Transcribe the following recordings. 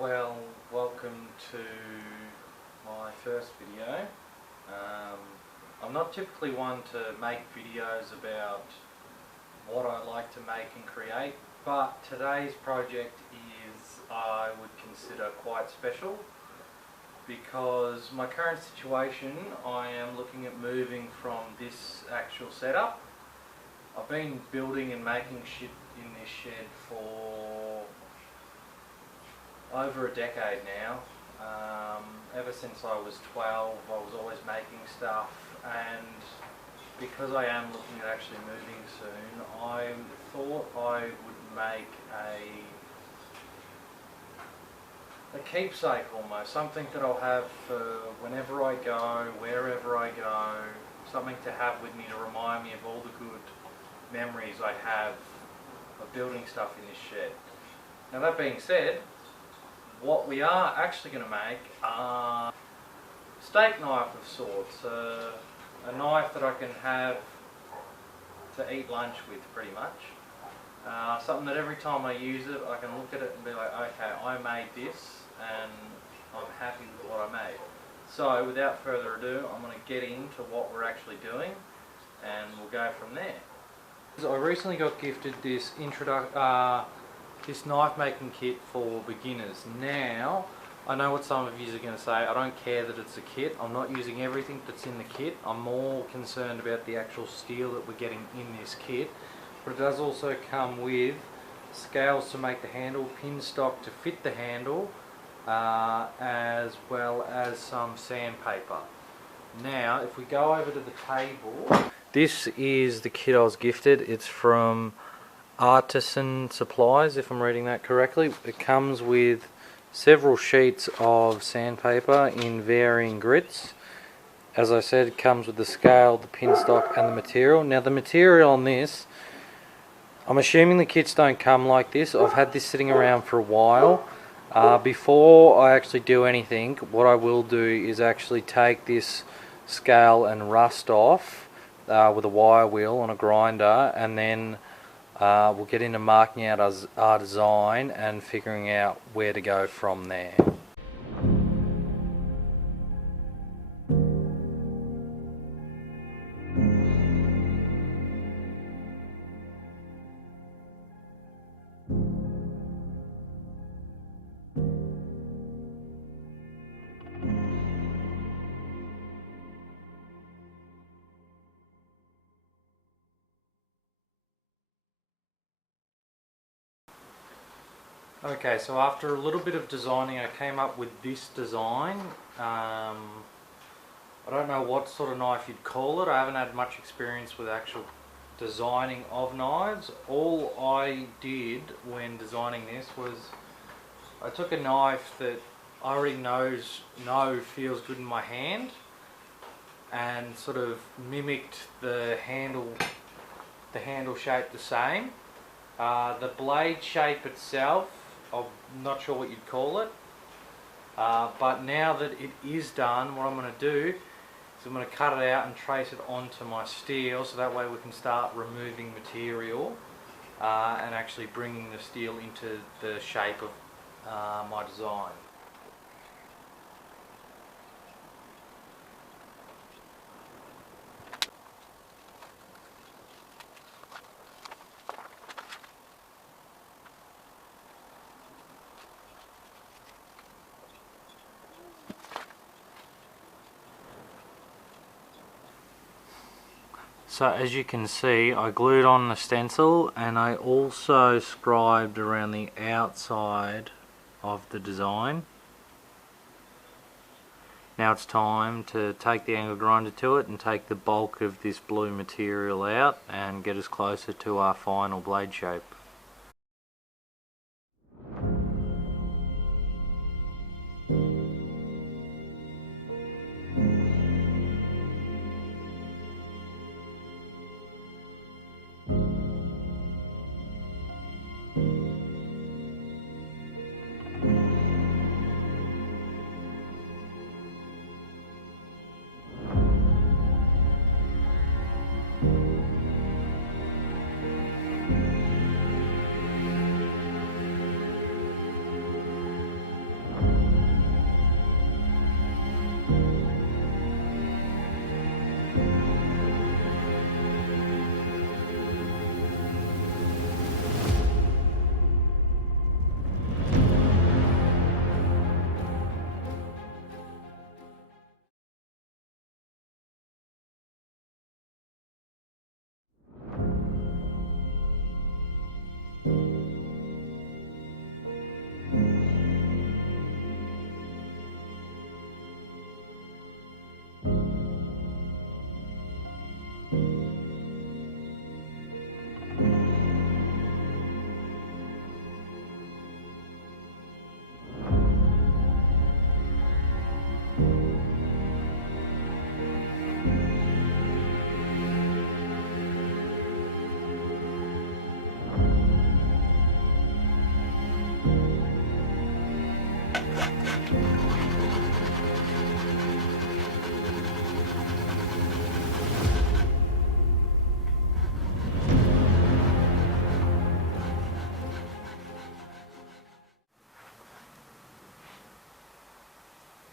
Well, welcome to my first video. I'm not typically one to make videos about what I like to make and create, but today's project is, I would consider, quite special because my current situation, I am looking at moving from this actual setup. I've been building and making shit in this shed for over a decade now. Ever since I was 12, I was always making stuff, and because I am looking at actually moving soon, I thought I would make a keepsake almost, something that I'll have for whenever I go, wherever I go, something to have with me to remind me of all the good memories I have of building stuff in this shed. Now, that being said, what we are actually going to make are a steak knife of sorts, a knife that I can have to eat lunch with pretty much. Something that every time I use it I can look at it and be like, okay, I made this and I'm happy with what I made. So without further ado, I'm going to get into what we're actually doing and we'll go from there. I recently got gifted this this knife making kit for beginners. Now, I know what some of you are going to say, I don't care that it's a kit, I'm not using everything that's in the kit, I'm more concerned about the actual steel that we're getting in this kit. But it does also come with scales to make the handle, pin stock to fit the handle, as well as some sandpaper. Now, if we go over to the table, this is the kit I was gifted. It's from Artisan Supplies, if I'm reading that correctly. It comes with several sheets of sandpaper in varying grits. As I said, it comes with the scale, the pin stock and the material. Now, the material on this, I'm assuming the kits don't come like this. I've had this sitting around for a while. Before I actually do anything, what I will do is actually take this scale and rust off with a wire wheel on a grinder, and then we'll get into marking out our design and figuring out where to go from there. Okay, so after a little bit of designing, I came up with this design. I don't know what sort of knife you'd call it. I haven't had much experience with actual designing of knives. All I did when designing this was I took a knife that I already know feels good in my hand and sort of mimicked the handle shape the same. The blade shape itself, I'm not sure what you'd call it, but now that it is done, what I'm going to do is I'm going to cut it out and trace it onto my steel, so that way we can start removing material and actually bringing the steel into the shape of my design. So as you can see, I glued on the stencil and I also scribed around the outside of the design. Now it's time to take the angle grinder to it and take the bulk of this blue material out and get us closer to our final blade shape.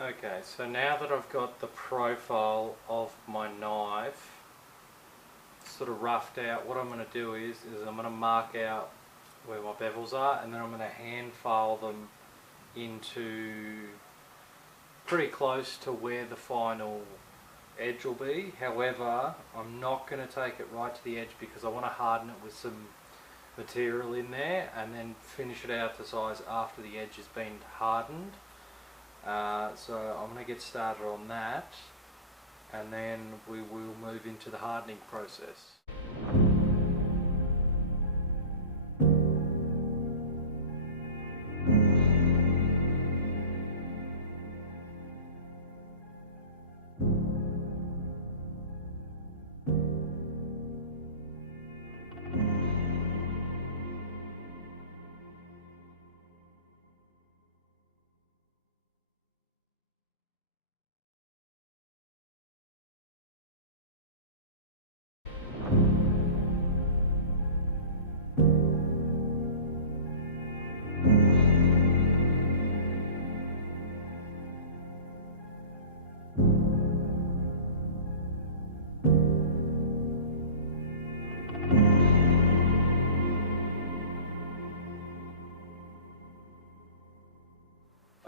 Okay, so now that I've got the profile of my knife sort of roughed out, what I'm going to do is I'm going to mark out where my bevels are, and then I'm going to hand file them into pretty close to where the final edge will be. However, I'm not going to take it right to the edge because I want to harden it with some material in there and then finish it out to size after the edge has been hardened. So I'm going to get started on that, and then we will move into the hardening process.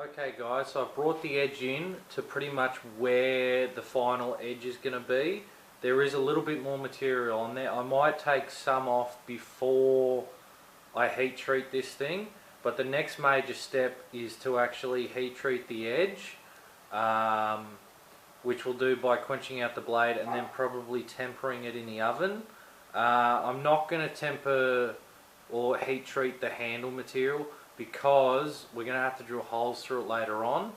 Okay guys, so I've brought the edge in to pretty much where the final edge is going to be. There is a little bit more material on there. I might take some off before I heat treat this thing, but the next major step is to actually heat treat the edge, which we'll do by quenching out the blade and then probably tempering it in the oven. I'm not going to temper or heat treat the handle material because we're going to have to drill holes through it later on,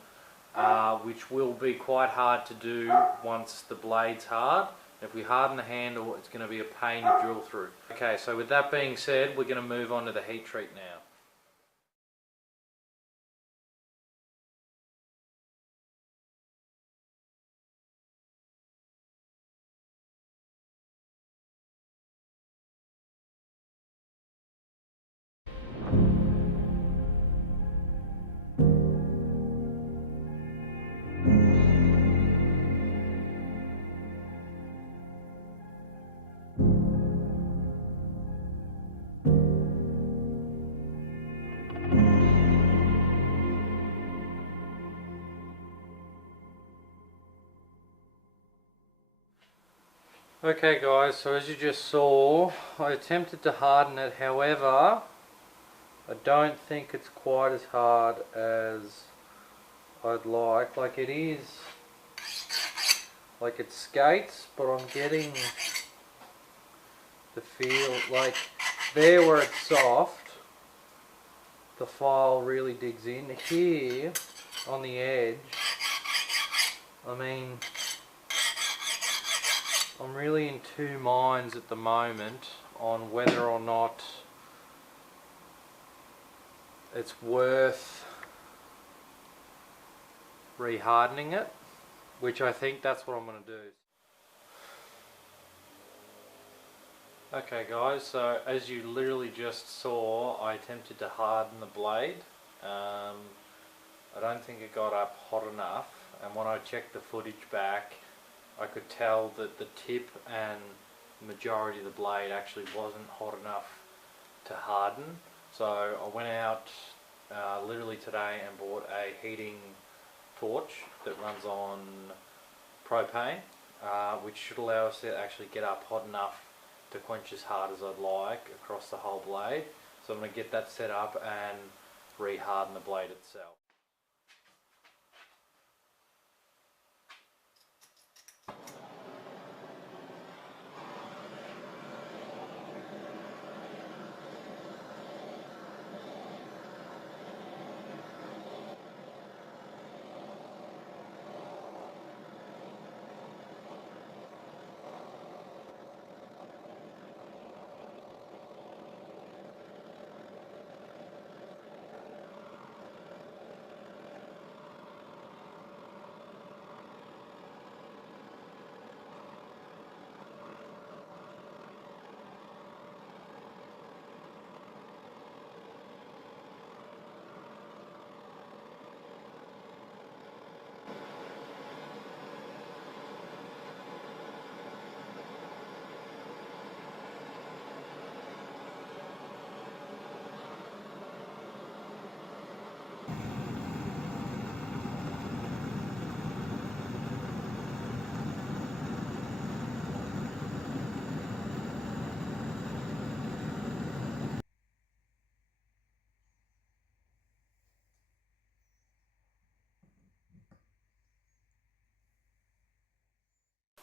which will be quite hard to do once the blade's hard. If we harden the handle, it's going to be a pain to drill through. Okay, so with that being said, we're going to move on to the heat treat now. Okay guys, so as you just saw, I attempted to harden it, however, I don't think it's quite as hard as I'd like. Like it is, like it skates, but I'm getting the feel, like there where it's soft, the file really digs in. Here, on the edge, I mean, I'm really in two minds at the moment on whether or not it's worth rehardening it, which I think that's what I'm going to do. Okay guys, so as you literally just saw, I attempted to harden the blade. I don't think it got up hot enough, and when I checked the footage back, I could tell that the tip and the majority of the blade actually wasn't hot enough to harden. So I went out literally today and bought a heating torch that runs on propane, which should allow us to actually get up hot enough to quench as hard as I'd like across the whole blade. So I'm going to get that set up and re-harden the blade itself.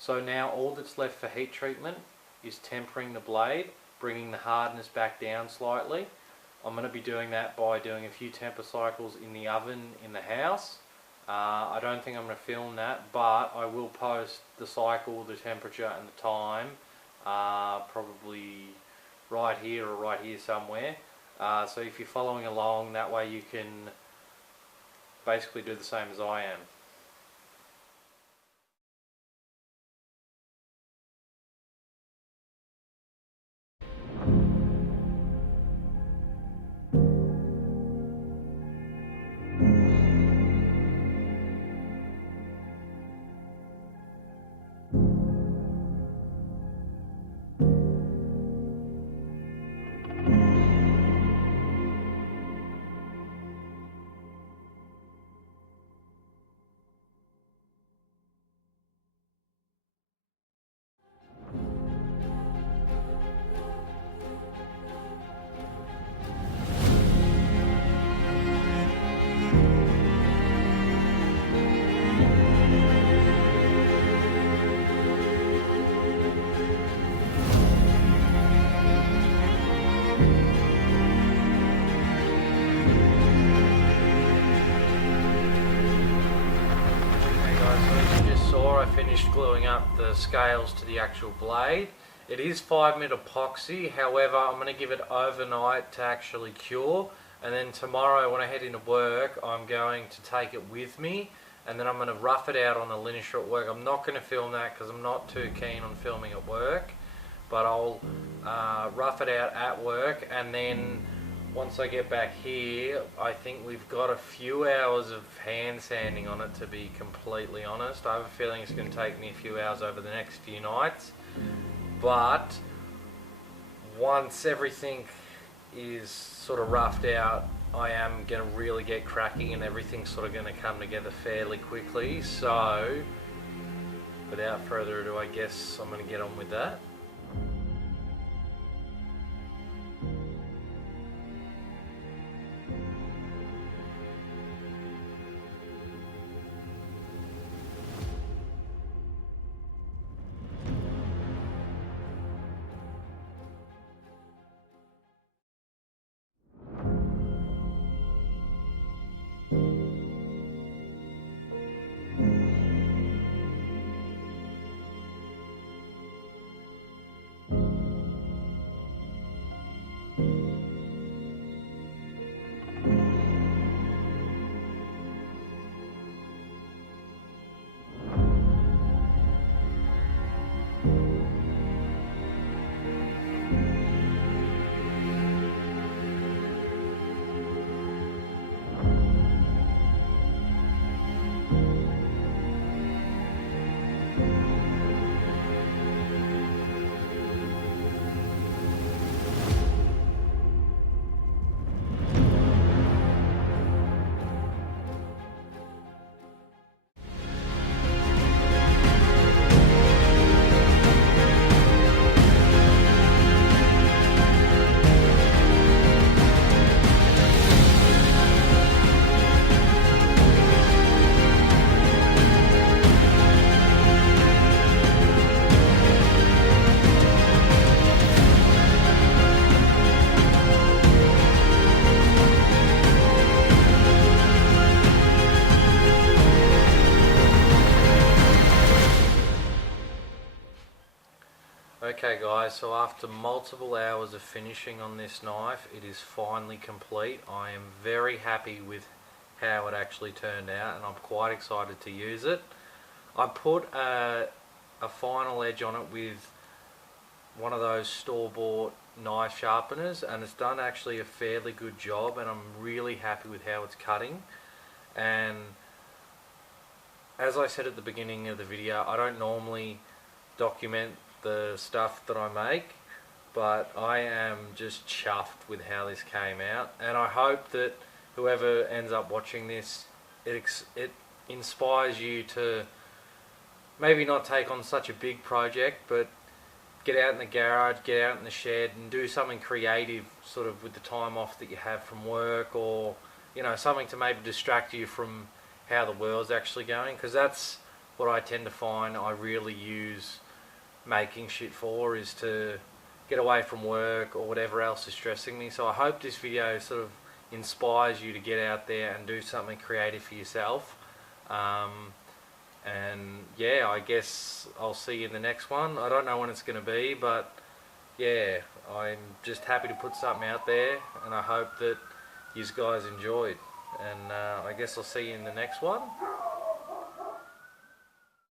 So now all that's left for heat treatment is tempering the blade, bringing the hardness back down slightly. I'm going to be doing that by doing a few temper cycles in the oven in the house. I don't think I'm going to film that, but I will post the cycle, the temperature and the time, probably right here or right here somewhere. So if you're following along, that way you can basically do the same as I am. I finished gluing up the scales to the actual blade. It is 5-minute epoxy, however I'm going to give it overnight to actually cure, and then tomorrow when I head into work I'm going to take it with me and then I'm going to rough it out on the linisher at work. I'm not going to film that because I'm not too keen on filming at work, but I'll rough it out at work, and then once I get back here, I think we've got a few hours of hand sanding on it, to be completely honest. I have a feeling it's going to take me a few hours over the next few nights. But once everything is sort of roughed out, I am going to really get cracking and everything's sort of going to come together fairly quickly. So without further ado, I guess I'm going to get on with that. Okay guys, so after multiple hours of finishing on this knife, it is finally complete. I am very happy with how it actually turned out and I'm quite excited to use it. I put a final edge on it with one of those store-bought knife sharpeners and it's done actually a fairly good job, and I'm really happy with how it's cutting. And as I said at the beginning of the video, I don't normally document the stuff that I make, but I am just chuffed with how this came out, and I hope that whoever ends up watching this, it inspires you to maybe not take on such a big project, but get out in the garage, get out in the shed and do something creative sort of with the time off that you have from work, or you know, something to maybe distract you from how the world's actually going, because that's what I tend to find I really use making shit for is to get away from work or whatever else is stressing me. So I hope this video sort of inspires you to get out there and do something creative for yourself. And yeah, I guess I'll see you in the next one. I don't know when it's going to be, but yeah, I'm just happy to put something out there, and I hope that you guys enjoyed. And I guess I'll see you in the next one.